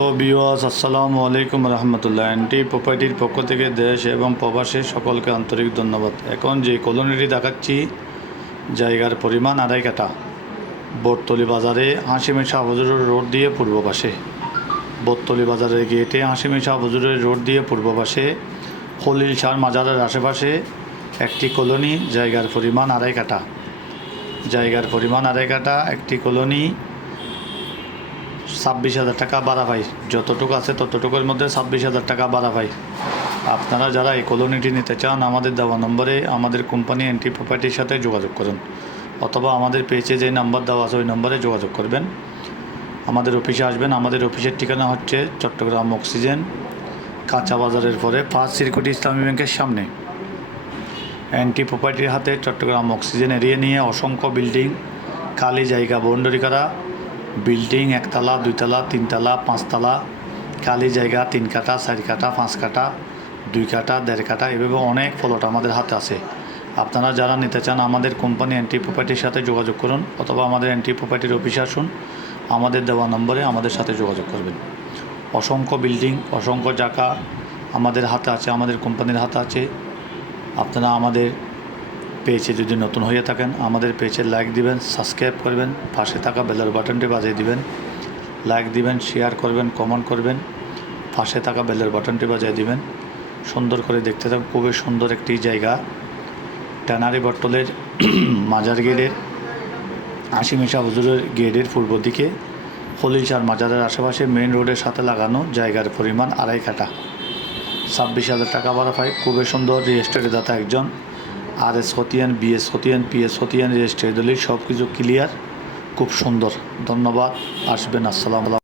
Viewers আসসালামু আলাইকুম রহমতুল্লাহ। এনটি প্রপার্টির পক্ষ থেকে দেশ এবং প্রবাসী সকলকে আন্তরিক ধন্যবাদ। এখন যে কলোনিটি দেখাচ্ছি জায়গার পরিমাণ 2.5 কাঠা, বটতলি বাজারে হাসিমি শাহ হুজুরের রোড দিয়ে পূর্ব পাশে, বটতলি বাজারের গেটে হাসিমি শাহ হুজুরের রোড দিয়ে পূর্ব পাশে খলিল শাহ মাজারের আশেপাশে একটি কলোনি। জায়গার পরিমাণ 2.5 কাঠা, জায়গার পরিমাণ 2.5 কাঠা। একটি কলোনি 26,000 টাকা ভাড়া পাই, যতটুকু আছে ততটুকুর মধ্যে 26,000 টাকা ভাড়া পাই। আপনারা যারা এই কলোনিটি নিতে চান আমাদের দেওয়া নম্বরে আমাদের কোম্পানি এনটি প্রপার্টির সাথে যোগাযোগ করুন, অথবা আমাদের পেজে যে নাম্বার দেওয়া আছে ওই নম্বরে যোগাযোগ করবেন। আমাদের অফিসে আসবেন। আমাদের অফিসের ঠিকানা হচ্ছে চট্টগ্রাম অক্সিজেন কাঁচা বাজারের পরে ফার্স্ট সিকিউরিটি ইসলামী ব্যাংকের সামনে। এনটি প্রপার্টির হাতে চট্টগ্রাম অক্সিজেন এরিয়া নিয়ে অসংখ্য বিল্ডিং, খালি জায়গা বাউন্ডারি করা বিল্ডিং, 1 তলা 2 তলা 3 তলা 5 তলা, খালি জায়গা 3 কাঠা 4 কাঠা 5 কাঠা 2 কাঠা 1.5 কাঠা, এভাবে অনেক প্লট আমাদের হাতে আছে। আপনারা যারা নিতে চান আমাদের কোম্পানি এনটি প্রপার্টির সাথে যোগাযোগ করুন, অথবা আমাদের এনটি প্রপার্টির অফিসে আসুন। আমাদের দেওয়া নম্বরে আমাদের সাথে যোগাযোগ করবেন। অসংখ্য বিল্ডিং, অসংখ্য জায়গা আমাদের হাতে আছে, আমাদের কোম্পানির হাতে আছে। আপনারা আমাদের পেজে যদি নতুন হয়ে থাকেন আমাদের পেজে লাইক দিবেন, সাবস্ক্রাইব করবেন, পাশে থাকা বেলের বাটনটি বাজিয়ে দিবেন। লাইক দিবেন, শেয়ার করবেন, কমেন্ট করবেন, পাশে থাকা বেলের বাটনটি বাজিয়ে দিবেন। সুন্দর করে দেখতে থাকুন। খুবই সুন্দর একটি জায়গা, ট্যানারি বটতলের মাজার গেটের হাসিমি শাহ হুজুরের গেটের পূর্ব দিকে খলিল শাহ মাজারের আশেপাশে মেইন রোডের সাথে লাগানো। জায়গার পরিমাণ 2.5 কাঠা, 26,000 টাকা ভাড়া পায়। খুবই সুন্দর। রেজিস্ট্রেড দাতা একজন, RS হতিয়ান, BS হতিয়ান, PS হতিয়ান, রেজিস্ট্রি দলিল সব কিছু ক্লিয়ার, খুব সুন্দর। ধন্যবাদ, আসবেন। আসসালামু আলাইকুম।